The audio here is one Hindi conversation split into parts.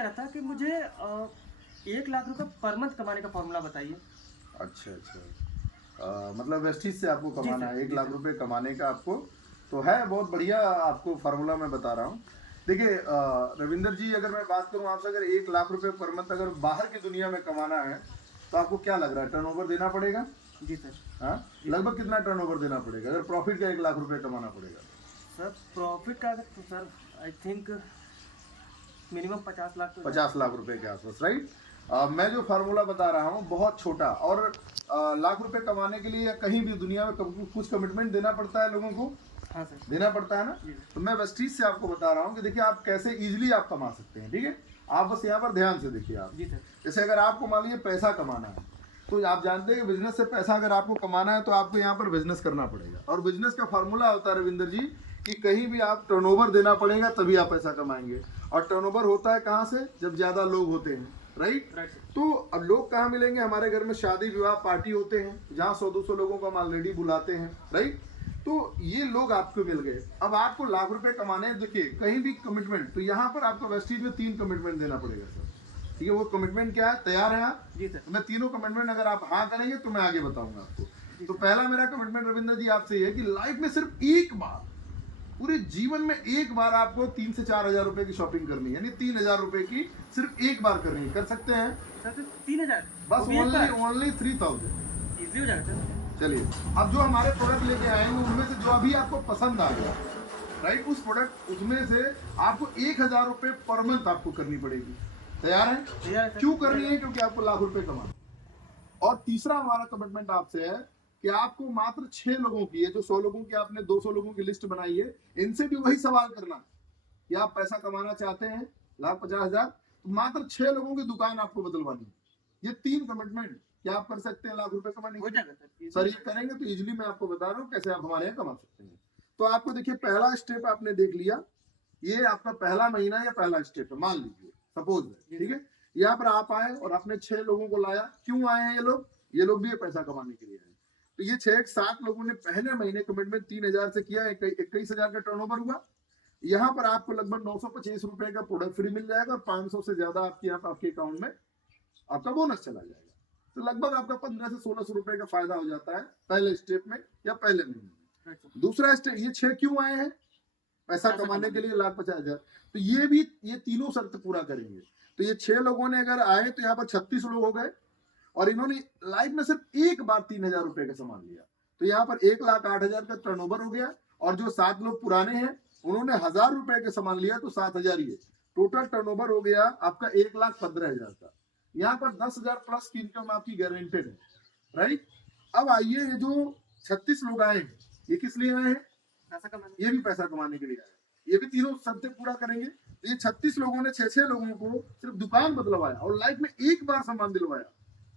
कह रहा था कि मुझे 1 लाख रुपए पर मंथ कमाने का फॉर्मूला बताइए। अच्छा अच्छा। मतलब वेस्टिज से आपको जी कमाना सर, है, एक जी लाख सर। रुपए कमाने का आपको। तो है बहुत बढ़िया, आपको फार्मूला मैं बता रहा हूँ। देखिए रविंदर जी, अगर मैं बात करूँ आपसे, अगर 1 लाख रुपए पर मंथ अगर बाहर की दुनिया में कमाना है तो आपको क्या लग रहा है, टर्नओवर देना पड़ेगा? जी सर, हाँ, जी सर। लगभग कितना टर्नओवर देना पड़ेगा अगर प्रॉफिट का 1 लाख रुपए कमाना पड़ेगा? सर प्रॉफिट का अगर तो sir I think minimum 50 lakh तो जाएगा। 50 लाख रुपए के आसपास, राइट। मैं जो फार्मूला बता रहा हूँ बहुत छोटा, और लाख रुपए कमाने के लिए या कहीं भी दुनिया में कुछ कमिटमेंट देना पड़ता है लोगों को, हाँ सर। देना पड़ता है ना। जी सर। तो मैं वेस्टीज से आपको बता रहा हूँ कि देखिए आप कैसे इजीली आप कमा सकते हैं, ठीक है। आप बस यहाँ पर ध्यान से देखिए आप। जी सर। जैसे अगर आपको मान लीजिए पैसा कमाना है, तो आप जानते हैं कि बिजनेस से पैसा अगर आपको कमाना है तो आपको यहाँ पर बिजनेस करना पड़ेगा, और बिजनेस का फॉर्मूला होता है रविंदर जी कि कहीं भी आप टर्नओवर देना पड़ेगा तभी आप पैसा कमाएंगे। और टर्नओवर होता है कहाँ से, जब ज्यादा लोग होते हैं, राइट। Right sir. तो अब लोग कहाँ मिलेंगे, हमारे घर में शादी विवाह पार्टी होते हैं जहाँ 100-200 लोगों को हम ऑलरेडी बुलाते हैं, राइट। तो ये लोग आपको मिल गए, अब आपको लाख रुपए कमाने हैं। देखिए कहीं भी कमिटमेंट, तो यहाँ पर आपको वेस्टीज में 3 कमिटमेंट देना पड़ेगा सर, ठीक है। वो कमिटमेंट क्या है, तैयार है आप? जी सर। तो मैं तीनों कमिटमेंट अगर आप हाँ करेंगे तो मैं आगे बताऊंगा आपको। जी तो सर। पहला मेरा कमिटमेंट रविंद्र जी आपसे ये है कि लाइफ में सिर्फ एक बार, पूरे जीवन में एक बार आपको 3 से 4 हजार रुपए की शॉपिंग करनी है, यानी 3 हजार रुपए की सिर्फ एक बार करनी है। कर सकते हैं? सर सिर्फ 3000 वो बस भी एक ओनली बार ओनली 3000। इजली हो जाएगा सर। चलिए, अब जो हमारे प्रोडक्ट लेके आएंगे उनमें से जो अभी आपको पसंद आ गया, राइट, उस प्रोडक्ट उसमें से आपको 1 हजार रुपए पर मंथ आपको करनी पड़ेगी। तैयार है? तैयार है सर। क्यों करनी है? क्योंकि आपको लाख रुपए कमाना है। और तीसरा हमारा कमिटमेंट आपसे है कि आपको मात्र 6 लोगों की, ये जो 100 लोगों की आपने 200 लोगों की लिस्ट बनाई है, इनसे भी वही सवाल करना कि आप पैसा कमाना चाहते हैं 1,50,000, तो मात्र 6 लोगों की दुकान आपको बदलवानी है। ये 3 कमिटमेंट क्या आप कर सकते हैं लाख रुपए कमाने हो के? जाएगा सर। सर ये करेंगे तो इजिली मैं आपको बता रहा हूँ कैसे आप हमारे यहाँ कमा सकते हैं। तो आपको देखिए पहला स्टेप आपने देख लिया, ये आपका पहला महीना या पहला स्टेप है, मान लीजिए सपोज है, ठीक है। यहाँ पर आप आए और आपने 6 लोगों को लाया। क्यों आए हैं ये लोग? ये लोग भी पैसा कमाने के लिए आए। तो ये 6-7 लोगों ने पहले महीने कमिटमेंट 3 हजार से किया, 21 हजार का टर्नओवर हुआ। यहाँ पर आपको लगभग 925 रुपए का प्रोडक्ट फ्री मिल जाएगा, और 500 से ज्यादा आपके यहाँ आपके अकाउंट में आपका बोनस चला जाएगा। तो लगभग आपका 1500 से 1600 रुपए का फायदा हो जाता है पहले स्टेप में या पहले महीने में। दूसरा स्टेप, ये 6 क्यों आए हैं? पैसा कमाने के लिए 1,50,000। तो ये तीनों शर्त पूरा करेंगे। तो ये 6 लोगों ने अगर आए तो यहाँ पर 36 लोग हो गए, और इन्होंने लाइफ में सिर्फ एक बार 3 हजार रुपए का सामान लिया, तो यहाँ पर 1,08,000 का टर्नओवर हो गया। और जो 7 लोग पुराने हैं उन्होंने 1,000 रुपए का सामान लिया, तो 7,000 ही है। टोटल टर्नओवर हो गया आपका 1,15,000 का। यहाँ पर 10,000 प्लस की इनकम आपकी गारंटेड है, राइट। अब आइए, ये जो 36 लोग आए हैं ये किस लिए आए हैं? पैसा कमाने। ये भी पैसा कमाने के लिए आए हैं। ये भी तीनों शर्तें पूरा करेंगे। तो ये 36 लोगों ने 6-6 लोगों को सिर्फ दुकान बदलवाया और लाइफ में एक बार सामान दिलवाया,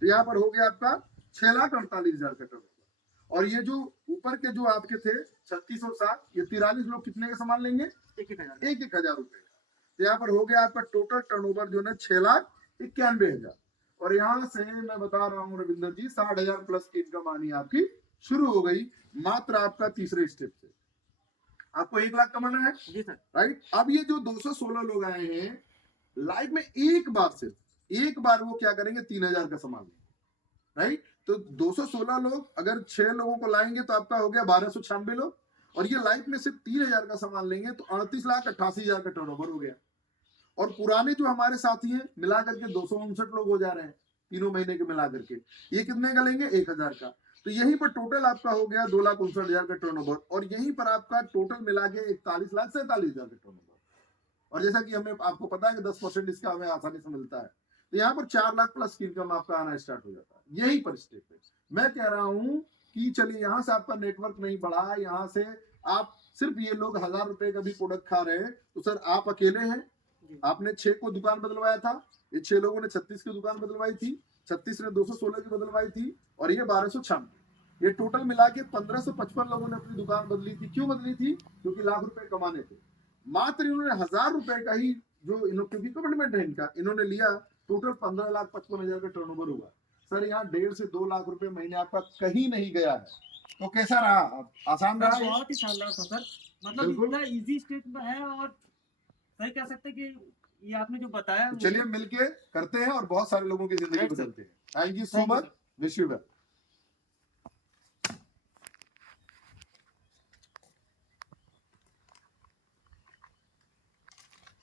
तो यहाँ पर हो गया आपका 6,48,000 का टर्नओवर। और ये जो ऊपर के जो आपके थे 36 और 7, ये 43 लोग कितने का सामान लेंगे? एक एक हजार। 1,000 रुपए का। तो यहाँ पर हो गया आपका टोटल टर्नओवर जो है 6,91,000। और यहाँ से मैं बता रहा हूँ रविंदर जी, 60,000 प्लस की इनकम आनी आपकी शुरू हो गई, मात्र आपका तीसरे स्टेप से। आपको 1 लाख कमाना है, जी सर। राइट। अब ये जो 216 लोग आए हैं लाइफ में एक बार, सिर्फ एक बार वो क्या करेंगे, 3,000 का सामान लेंगे, राइट। तो 216 लोग अगर 6 लोगों को लाएंगे तो आपका हो गया 1,296 लोग, और ये लाइफ में सिर्फ 3,000 का सामान लेंगे तो 38,88,000 का टर्नओवर हो गया। और पुराने जो हमारे साथी हैं मिला करके 259 लोग हो जा रहे हैं तीनों महीने के मिला करके, ये कितने का लेंगे? 1,000 का। तो यहीं पर टोटल आपका हो गया 2,59,000 का टर्नओवर, और यहीं पर आपका टोटल मिला के 41,47,000 का टर्नओवर। और जैसा कि हमें आपको पता है कि 10% इसका हमें आसानी से मिलता है, तो यहाँ पर 4 लाख प्लस की इनकम आपका आना स्टार्ट हो जाता है यहीं पर स्टेप पे। मैं कह रहा हूँ कि चलिए यहाँ से आपका नेटवर्क नहीं बढ़ा, यहाँ से आप सिर्फ ये लोग 1,000 रुपए का भी प्रोडक्ट खा रहे हैं, तो सर आप अकेले हैं। आपने 6 को दुकान बदलवाया था, ये 6 लोगों ने 36 की दुकान बदलवाई थी, 36 ने 216 की बदलवाई थी, और ये 1,296। ये टोटल मिला के 1,555 लोगों ने अपनी दुकान बदली थी। क्यों बदली थी? क्योंकि लाख रुपए कमाने थे। मात्र इन्होंने 1,000 रुपए का ही जो क्योंकि कमिटमेंट है इनका, इन्होंने लिया, टोटल 15,55,000 का टर्नओवर हुआ। सर यहाँ 1.5 से 2 लाख रुपए महीने आपका कहीं नहीं गया है। तो कैसा रहा? आसान रहा? बहुत ही शानदार था सर। मतलब बिल्कुल। इतना इजी स्टेप में है, और सही कह सकते हैं कि ये आपने जो बताया तो चलिए मिलके करते हैं और बहुत सारे लोगों की जिंदगी Right, sir. बदलते हैं। Thank you so Thank you, much, sir. Wish you well.